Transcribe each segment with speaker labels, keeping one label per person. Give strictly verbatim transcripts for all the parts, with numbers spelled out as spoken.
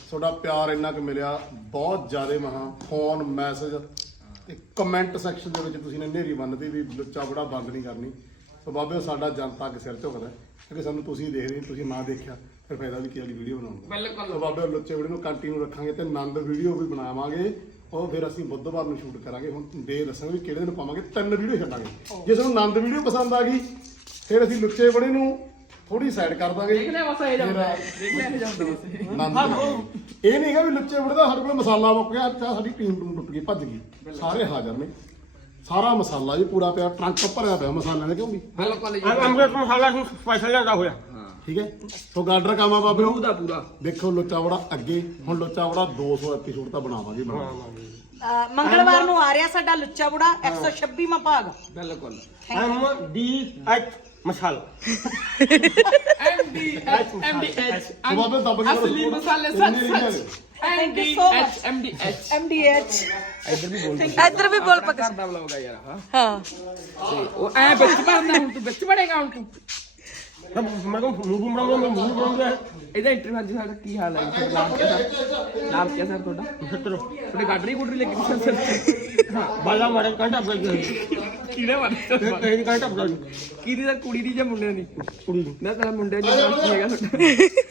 Speaker 1: ਤੁਹਾਡਾ ਪਿਆਰ ਇੰਨਾ ਕੁ ਮਿਲਿਆ ਬਹੁਤ ਜ਼ਿਆਦਾ ਮਹਾ ਫੋਨ ਮੈਸੇਜ ਤੇ ਕਮੈਂਟ ਸੈਕਸ਼ਨ ਦੇ ਵਿੱਚ ਤੁਸੀਂ ਨੇ ਨੇਰੀ ਬੰਨਦੀ ਵੀ ਲੁੱਚਾ ਬੜਾ ਬੰਦ ਨਹੀਂ ਕਰਨੀ। ਸੋ ਬਾਬੇ ਸਾਡਾ ਜਨਤਾ ਅੱਗੇ ਸਿਰ ਝੁਕਦਾ ਕਿਉਂਕਿ ਸਾਨੂੰ ਤੁਸੀਂ ਦੇਖਦੇ ਤੁਸੀਂ ਨਾ ਦੇਖਿਆ ਫਿਰ ਫਾਇਦਾ ਵੀ ਕੀ ਵਾਲੀ ਵੀਡੀਓ ਬਣਾਉਣ ਦਾ। ਬਿਲਕੁਲ ਬਾਬੇ ਲੁੱਚੇ ਵੀਡੀਓ ਨੂੰ ਕੰਟੀਨਿਊ ਰੱਖਾਂਗੇ ਤੇ ਆਨੰਦ ਵੀਡੀਓ ਵੀ ਬਣਾਵਾਂਗੇ। ਉਹ ਫਿਰ ਅਸੀਂ ਬੁੱਧਵਾਰ ਨੂੰ ਸ਼ੂਟ ਕਰਾਂਗੇ। ਹੁਣ ਦੇ ਦੱਸਾਂਗੇ ਵੀ ਕਿਹੜੇ ਦਿਨ ਪਾਵਾਂਗੇ। ਤਿੰਨ ਵੀਡੀਓ ਛੱਡਾਂਗੇ। ਜੇ ਤੁਹਾਨੂੰ ਆਨੰਦ ਵੀਡੀਓ ਪਸੰਦ ਆ ਗਈ ਫਿਰ ਅਸੀਂ ਲੁੱਚੇ ਬੜੇ ਨੂੰ ਥੋੜੀ ਸਾਈਡ ਕਰ ਦਾਂਗੇ। ਦੇਖ ਲੈ ਬਸ ਇਹ ਜਾਂਦਾ ਦੇਖ ਲੈ ਇਹ ਜਾਂਦਾ ਬਸ ਇਹ ਨਹੀਂ ਹੈਗਾ ਵੀ ਲੁੱਚੇ ਬੜੇ ਦਾ ਸਾਡੇ ਕੋਲ ਮਸਾਲਾ ਮੁੱਕ ਗਿਆ ਤਾਂ ਸਾਡੀ ਟੀਮ ਟੂਮ ਟੁੱਟ ਗਈ ਭੱਜ ਗਈ। ਸਾਰੇ ਹਾਜ਼ਰ ਨੇ ਸਾਰਾ ਮਸਾਲਾ ਜੀ ਪੂਰਾ ਪਿਆ ਟਰੰਕ ਭਰਿਆ ਪਿਆ ਮਸਾਲਿਆਂ ਦੇ ਕਿਉਂ ਵੀ ਬਿਲਕੁਲ ਜੀ ਅੰਮ੍ਰਿਤ ਮਸਾਲਾ ਸਪੈਸ਼ਲ ਲਿਆਂਦਾ ਹੋਇਆ ਠੀਕ ਹੈ। ਸੋ ਗਾਰਡਰ ਕੰਮ ਆ ਬਾਬੇ ਉਹਦਾ ਪੂਰਾ ਦੇਖੋ ਲੁੱਚਾ ਬੜਾ ਅੱਗੇ ਹੁਣ ਲੁੱਚਾ ਬੜਾ ਦੋ ਸੌ ਐਪੀਸੋਡ ਤਾਂ ਬਣਾਵਾਂਗੇ ਬਣਾਵਾਂਗੇ।
Speaker 2: ਮੰਗਲਵਾਰ ਨੂੰ ਆ ਰਿਹਾ ਸਾਡਾ ਲੁੱਚਾ ਬੁੜਾ ਇੱਕ ਸੌ ਛੱਬੀਵਾਂ ਭਾਗ ਬਿਲਕੁਲ
Speaker 3: ਐਮ ਡੀ ਐਚ ਮਸਾਲਾ
Speaker 4: M D H M D H
Speaker 1: ਬਾਬੇ ਦੱਬ ਕੇ
Speaker 4: ਅਸਲੀ ਮਸਾਲੇ ਸੱਚ ਸੱਚ M D H M D H
Speaker 2: M D H
Speaker 4: ਇੱਧਰ ਵੀ ਬੋਲ
Speaker 2: ਇੱਧਰ ਵੀ ਬੋਲ ਪਕ
Speaker 4: ਕਰਦਾ ਬਲੌਗ ਆ ਯਾਰ ਹਾਂ
Speaker 2: ਹਾਂ
Speaker 4: ਤੇ ਉਹ ਐ ਵਿੱਚ ਭਰਨਾ ਹੁਣ ਤੂੰ ਵਿੱਚ ਵੜੇਗਾ ਹੁਣ ਤੂੰ
Speaker 3: ਮੈਂ ਕੋ ਮੂਵੀ ਬਣਾਉਂਦਾ ਮੈਂ ਮੂਵੀ ਬਣਾਉਂਦਾ
Speaker 4: ਇਹਦਾ ਇੰਟਰਵਿਊ ਅੱਜ ਸਾਡਾ ਕੀ ਹਾਲ ਹੈ ਜੀ ਨਾਮ ਕੀ ਸਰ ਨਾਮ ਕੀ ਸਰ ਤੁਹਾਡਾ
Speaker 3: ਸੱਤਰ
Speaker 4: ਤੁਹਾਡੀ ਗਾਡਰੀ ਗੁਡਰੀ ਲੱਗੀ ਸਰ ਸਰ
Speaker 3: ਹਾਂ ਬਾਲਾ ਮਾਰੇ ਕੰਟਾ ਪੈ ਗਿਆ
Speaker 4: ਕਿਹਨੇ ਮਾਰਿਆ
Speaker 3: ਇਹ ਕੰਟਾ ਪੈ ਗਿਆ
Speaker 4: ਕਿਹਦੀ ਦਾ ਕੁੜੀ ਦੀ ਜਾਂ ਮੁੰਡੇ ਦੀ
Speaker 3: ਕੁੜੀ ਦੀ
Speaker 4: ਮੈਂ ਤੇਰਾ ਮੁੰਡੇ ਦੀ ਨਾਮ ਕੀ ਹੈਗਾ ਤੁਹਾਡਾ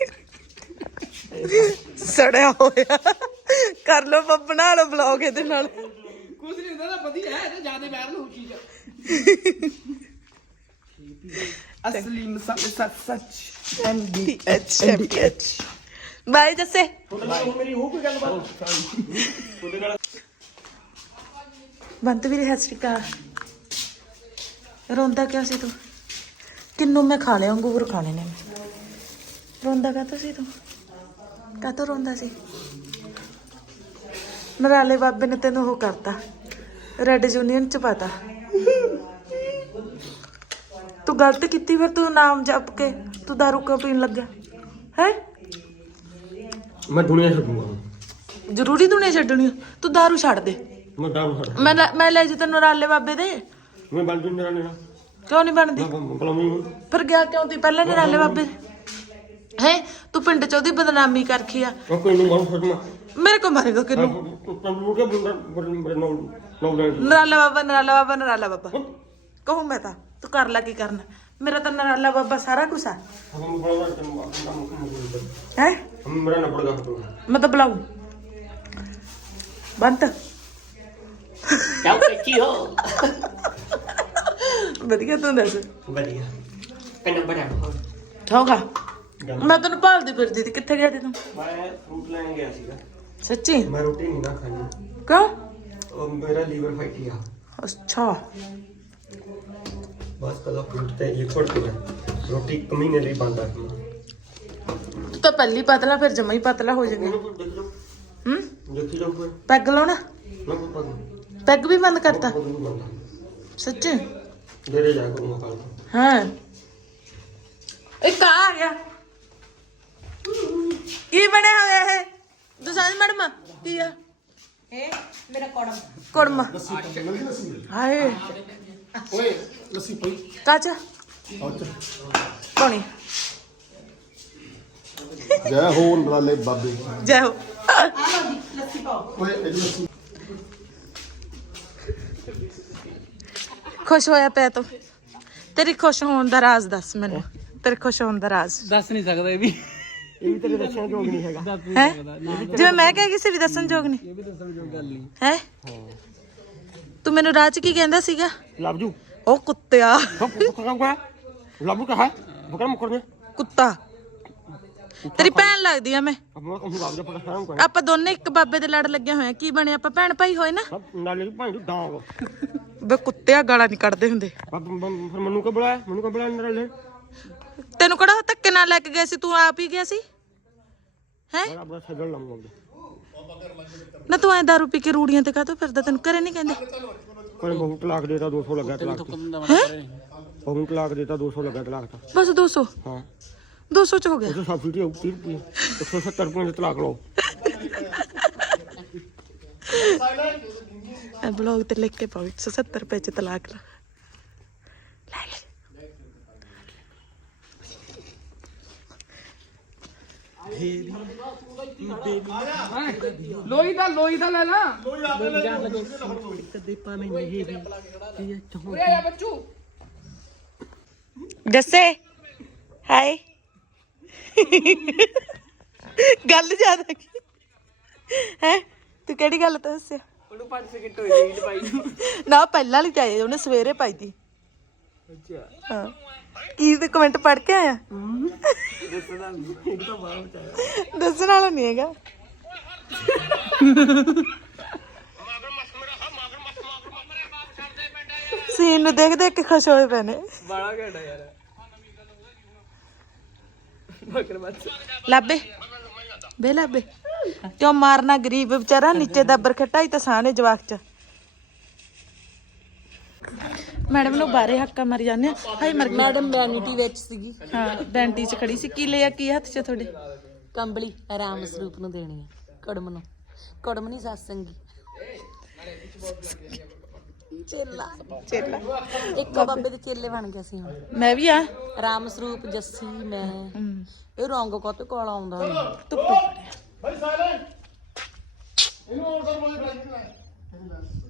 Speaker 2: ਸੜਿਆ ਹੋਇਆ ਕਰ ਲੋ ਬਣਾ ਲੋ ਬਲੌਗ ਇਹਦੇ ਨਾਲ
Speaker 4: ਕੁਝ ਨਹੀਂ ਹੁੰਦਾ ਤਾਂ ਵਧੀਆ ਹੈ ਤੇ ਜਿਆਦਾ ਵਾਇਰਲ ਹੋ ਚੀਜ਼ ਅਸਲੀ ਮਸਾਲੇ ਸੱਚ ਸੱਚ M D
Speaker 2: H M D H ਬਾਈ ਜੱਸੇ
Speaker 3: ਮੇਰੀ ਹੋ ਕੋਈ ਗੱਲ ਬਾਤ
Speaker 2: ਬੰਤ ਵੀਰੇ ਸਤਿ ਸ਼੍ਰੀ ਅਕਾਲ। ਰੋਂਦਾ ਕਿਉਂ ਸੀ ਤੂੰ? ਕਿੰਨੂ ਮੈਂ ਖਾ ਲਿਆ ਅੰਗੂਰ ਖਾਣੇ ਨੇ। ਰੋਂਦਾ ਕਾਹਤੋਂ ਸੀ ਤੂੰ? ਕਾਹਤੋਂ ਰੋਂਦਾ ਸੀ? ਨਰਾਲੇ ਬਾਬੇ ਨੇ ਤੈਨੂੰ ਉਹ ਕਰਤਾ ਰੈਡ ਯੂਨੀਅਨ ਚ ਪਾਤਾ। ਤੂੰ ਗਲਤ ਕੀਤੀ ਫਿਰ ਤੂੰ ਨਾਮ ਜਪ ਕੇ ਤੂੰ ਦਾਰੂ ਕਿਉਂ ਪੀਣ ਲੱਗਾ ਹੈ?
Speaker 3: ਮੈਂ ਦੁਨੀਆ ਛੱਡੂਗਾ
Speaker 2: ਜ਼ਰੂਰੀ ਦੁਨੀਆ ਛੱਡਣੀ ਤੂੰ ਦਾਰੂ ਛੱਡ ਦੇ।
Speaker 3: ਮੈਂ ਦਾਰੂ ਛੱਡ
Speaker 2: ਮੈਂ ਲੈ- ਮੈਂ ਲੈ ਜੂ ਤੈਨੂੰ ਨਰਾਲੇ ਬਾਬੇ ਦੇ।
Speaker 3: ਮੈਂ ਬਣ ਜੂ ਮੇਰਾ ਨੇੜਾ
Speaker 2: ਕਿਉਂ ਨਹੀਂ ਬਣਦੀ?
Speaker 3: ਬਲਾਮੀ
Speaker 2: ਫਿਰ ਗਿਆ ਕਿਉਂ ਤੀ ਪਹਿਲਾਂ ਨਰਾਲੇ ਬਾਬੇ ਹੈ? ਤੂੰ ਪਿੰਡ ਚ ਉਹਦੀ ਬਦਨਾਮੀ ਕਰਖੀ ਆ।
Speaker 3: ਉਹ ਕੋਈ ਨੂੰ ਮਾਰ ਫੜਨਾ
Speaker 2: ਮੇਰੇ ਕੋ ਮਾਰੇਗਾ ਕਿਨੂੰ?
Speaker 3: ਤੰਦੂਰ ਕੇ ਬੰਦਾ ਬਰੇ ਨੌ ਨੌ ਲੈ
Speaker 2: ਨਰਾਲਾ ਬਾਬਾ ਨਰਾਲਾ ਬਾਬਾ ਨਰਾਲਾ ਬਾਬਾ ਕਹੂੰ ਮੈਂ ਤਾਂ ਤੂੰ ਕਰ ਲੈ ਕੀ ਕਰਨਾ। ਮੇਰਾ ਤਾਂ ਨਰਾਲਾ ਬਾਬਾ ਸਾਰਾ ਕੁਛ ਆ
Speaker 3: ਹਮ ਬੜਾ ਤੈਨੂੰ
Speaker 2: ਹੈ।
Speaker 3: ਮੇਰਾ ਨੰਬਰ ਦਾ
Speaker 2: ਮੈਂ ਤਾਂ ਬੁਲਾਉ ਬੰਤ
Speaker 3: ਚਾਹ ਕੀ ਹੋ
Speaker 2: ਵਧੀਆ ਤੂੰ ਦੱਸ
Speaker 3: ਵਧੀਆ ਕਿ ਨੰਬਰ ਹੈ
Speaker 2: ਹੋਗਾ। ਮੈਂ ਤੈਨੂੰ ਭਾਲਦੀ ਫਿਰਦੀ ਸੀ ਕਿੱਥੇ ਗਿਆ ਸੀ ਤੂੰ?
Speaker 3: ਮੈਂ ਫਰੂਟ ਲੈਣ ਗਿਆ ਸੀਗਾ
Speaker 2: ਸੱਚੀ?
Speaker 3: ਮੈਂ ਰੋਟੀ ਨਹੀਂ ਨਾ ਖਾਣੀ
Speaker 2: ਕਿਉਂ?
Speaker 3: ਉਹ ਮੇਰਾ ਲੀਵਰ ਫੈਟੀ ਆ
Speaker 2: ਅੱਛਾ
Speaker 3: ਬਸ ਕਦਾ ਫਰੂਟ ਤੇ ਇਹ ਛੋੜ ਕੇ ਰੋਟੀ ਇੱਕ ਮਹੀਨੇ ਲਈ ਬੰਦ ਆ ਗਈ।
Speaker 2: ਤੂੰ ਤਾਂ ਪਹਿਲੀ ਪਤਲਾ ਫਿਰ ਜਮਾ ਹੀ ਪਤਲਾ ਹੋ ਜਾਏਗਾ।
Speaker 3: ਦੇਖ ਲਓ
Speaker 2: ਹੂੰ
Speaker 3: ਦੇਖੀ ਜਾਓ ਕੋਈ
Speaker 2: ਪੈਗ ਲਾਉਣਾ?
Speaker 3: ਨਾ ਕੋਈ ਪਤਾ
Speaker 2: ਪੈਗ ਵੀ ਬੰਦ ਕਰਤਾ?
Speaker 3: ਬੰਦ
Speaker 2: ਸੱਚੀ?
Speaker 3: ਡੇਰੇ ਜਾ ਕਰੂੰਗਾ ਕੱਲ
Speaker 2: ਹਾਂ ਇੱਕ ਆ ਗਿਆ ਕੀ ਬਣਿਆ ਹੋਇਆ ਇਹ ਦੁਸਾਂਝ ਮੈਡਮ ਕੀ ਆ ਇਹ? ਮੇਰਾ ਕੋੜਮ ਕੋੜਮ ਹਾਏ
Speaker 1: ਓਏ ਲੱਸੀ ਪਈ
Speaker 2: ਕਾਚ ਪਾਣੀ
Speaker 1: ਜੈ ਹੋ ਨਰਾਲੇ ਬਾਬੇ
Speaker 2: ਜੈ ਹੋ।
Speaker 1: ਓਏ ਇਹ ਲੱਸੀ
Speaker 2: ਖੁਸ਼ ਹੋਇਆ ਪਿਆ ਤੂੰ? ਤੇਰੀ ਖੁਸ਼ ਹੋਣ ਦਾ ਰਾਜ਼ ਦੱਸ ਮੈਨੂੰ। ਤੇਰੇ ਖੁਸ਼ ਹੋਣ ਦਾ ਰਾਜ਼
Speaker 4: ਦੱਸ ਨਹੀਂ ਸਕਦਾ ਇਹ ਵੀ
Speaker 3: ਇਹ ਵੀ ਤੇਰੇ ਦੱਸਣ ਯੋਗ ਨਹੀਂ ਹੈਗਾ
Speaker 2: ਹੈ? ਜਿਵੇਂ ਮੈਂ ਕਿਹਾ ਕਿਸੇ ਵੀ ਦੱਸਣ ਯੋਗ ਨਹੀਂ
Speaker 4: ਇਹ ਵੀ ਦੱਸਣ ਜੋ ਗੱਲ ਨਹੀਂ
Speaker 2: ਹੈ। ਤੂੰ ਮੈਨੂੰ ਰਾਹ ਚ ਕੀ ਕਹਿੰਦਾ ਸੀਗਾ?
Speaker 3: ਲੱਭ ਜੂ
Speaker 2: ਉਹ ਕੁੱਤਿਆ
Speaker 3: ਲੱਭੂ ਕਹਾ ਬਕਰ ਮੁਕਰ ਨੇ
Speaker 2: ਕੁੱਤਾ ਤੇਰੀ ਭੈਣ ਲੱਗਦੀ ਆ ਮੈਂ।
Speaker 3: ਆਪਣਾ ਕੋਈ ਲੱਭ ਜਾ ਪਤਾ ਸਾਰਾ ਕੋਈ
Speaker 2: ਆਪਾਂ ਦੋਨੇ ਇੱਕ ਬਾਬੇ ਦੇ ਲੜ ਲੱਗੇ ਹੋਏ ਆ। ਕੀ ਬਣਿਆ? ਆਪਾਂ ਭੈਣ ਭਾਈ ਹੋਏ ਨਾ।
Speaker 3: ਸਭ ਨਾਲੇ ਭਾਈ ਨੂੰ ਡਾਂਗ
Speaker 2: ਬੇ ਕੁੱਤਿਆ ਗਾਲਾਂ ਨਹੀਂ ਕੱਢਦੇ ਹੁੰਦੇ।
Speaker 3: ਫਿਰ ਮੈਨੂੰ ਕੋ ਬੁਲਾਇਆ ਮੈਨੂੰ ਕੋ ਬੁਲਾਇਆ ਨਰਾਲੇ
Speaker 2: ਤੈਨੂੰ ਕਿਹੜਾ ਉਹ ਧੱਕੇ ਨਾਲ ਲੈ ਕੇ ਗਏ ਸੀ? ਤੂੰ ਆਪ ਹੀ ਗਿਆ ਸੀ ਹੈ?
Speaker 3: ਮੈਂ ਆਪਣਾ ਛੱਡਣ ਲਾਉਂਗਾ
Speaker 2: ਨਾ ਤੂੰ ਐ ਦਾਰੂ ਪੀ ਕੇ ਰੂੜੀਆਂ ਤੇ ਕਾਹਤੋਂ ਫਿਰਦਾ? ਤੈਨੂੰ ਘਰੇ ਨਹੀਂ ਕਹਿੰਦੇ?
Speaker 3: ਕੋਈ ਬਹੁਤ ਤਲਾਕ ਦੇਤਾ ਦੋ ਸੌ ਲੱਗਾ ਤਲਾਕ
Speaker 2: ਹੈ
Speaker 3: ਬਹੁਤ ਤਲਾਕ ਦੇਤਾ ਦੋ ਸੌ ਲੱਗਾ ਤਲਾਕ ਤਾਂ
Speaker 2: ਬਸ ਦੋ ਸੌ
Speaker 3: ਹਾਂ
Speaker 2: ਦੋ ਸੌ ਚ ਹੋ ਗਿਆ।
Speaker 3: ਉਹ ਸਬਸਿਡੀ ਆਉ ਤੀਹ ਰੁਪਏ ਇੱਕ ਸੌ ਸੱਤਰ ਰੁਪਏ ਤਲਾਕ ਲਓ
Speaker 2: ਇਹ ਬਲੌਗ ਤੇ ਲਿਖ ਕੇ ਪਾਓ ਇੱਕ ਸੌ ਸੱਤਰ ਰੁਪਏ ਚ ਤਲਾਕ ਲਾ ਲੈ ਲੈ।
Speaker 4: ਲੋਈ ਦਾ ਲੋਈ ਦਾ ਲੈ ਲਾ
Speaker 5: ਕਦੇ ਪਾਵੇਂ ਨਹੀਂ ਵੀ ਇਹ ਚਾਹੋ
Speaker 4: ਓਏ ਆ ਬੱਚੂ
Speaker 2: ਜੱਸੇ ਹਾਈ ਗੱਲ ਜ਼ਿਆਦਾ ਕੀ ਹੈ ਤੂੰ ਕਿਹੜੀ ਗੱਲ ਤਾਂ ਦੱਸਿਆ
Speaker 5: ਉਹਨੂੰ ਪੰਜ ਸਕਿੰਟ ਹੋਈ ਰੀਲ ਪਾਈ ਨੂੰ
Speaker 2: ਨਾ ਪਹਿਲਾਂ ਵਾਲੀ ਚਾਹੀਦੀ ਉਹਨੇ ਸਵੇਰੇ ਪਾਈ ਤੀ
Speaker 5: ਅੱਛਾ
Speaker 2: ਹਾਂ ਕੀ ਤੇ ਕਮੈਂਟ ਪੜ ਕੇ ਆਇਆ
Speaker 5: ਦੱਸਣਾ ਨਹੀਂ ਇਹ ਤਾਂ ਬਾਹਰ ਬਚਾਇਆ
Speaker 2: ਦੱਸਣ ਵਾਲਾ ਨਹੀਂ ਹੈਗਾ ਸੀਨ ਨੂੰ ਦੇਖ ਦੇਖ ਕੇ ਖੁਸ਼ ਹੋਏ ਪਏ ਨੇ
Speaker 5: ਬੜਾ ਘੈਂਟਾ ਯਾਰ ਮਗਰ ਮੱਛ
Speaker 2: ਲਾਬੇ ਬੇ ਲਾਬੇ ਕਿਉਂ ਮਾਰਨਾ ਗਰੀਬ ਵਿਚਾਰਾ ਨੀਚੇ ਦੱਬਰ ਖਟਾਈ ਤਾਂ ਸਾਨੇ ਜਵਾਕ ਚ ਮੈਡਮ ਨੂੰ ਬਾਰੇ ਹੱਕਾ ਮਾਰੀ ਜਾਂਦੇ ਆ ਹਾਈ ਮਰ ਗਈ
Speaker 5: ਮੈਡਮ ਵੈਨਿਟੀ ਵਿੱਚ ਸੀਗੀ
Speaker 2: ਹਾਂ ਡੈਂਟੀ ਚ ਖੜੀ ਸੀ ਕੀ ਲਿਆ ਕੀ ਹੱਥ ਚ ਤੁਹਾਡੇ
Speaker 5: ਕੰਬਲੀ ਆਰਾਮ ਸਰੂਪ ਨੂੰ ਦੇਣੀ ਆ ਕੜਮ ਨੂੰ ਕੜਮ ਨਹੀਂ ਸਤਸੰਗੀ ਚੇਲਾ
Speaker 2: ਚੇਲਾ
Speaker 5: ਇੱਕ ਬਾਬੇ ਦੇ ਚੇਲੇ ਬਣ ਗਏ ਸੀ ਹੁਣ
Speaker 2: ਮੈਂ ਵੀ ਆ
Speaker 5: ਰਾਮ ਸਰੂਪ ਜੱਸੀ ਮੈਂ
Speaker 2: ਹਮ,
Speaker 5: ਇਹ ਰੰਗ ਕੋਤੇ ਕੋਲ ਆਉਂਦਾ ਨੀ।
Speaker 2: ਧੁੱਪੇ
Speaker 1: ਭਾਈ ਸਾਇਲੈਂਟ ਇਹਨੂੰ ਆਰਡਰ ਵਾਲੇ ਫਰਾਈ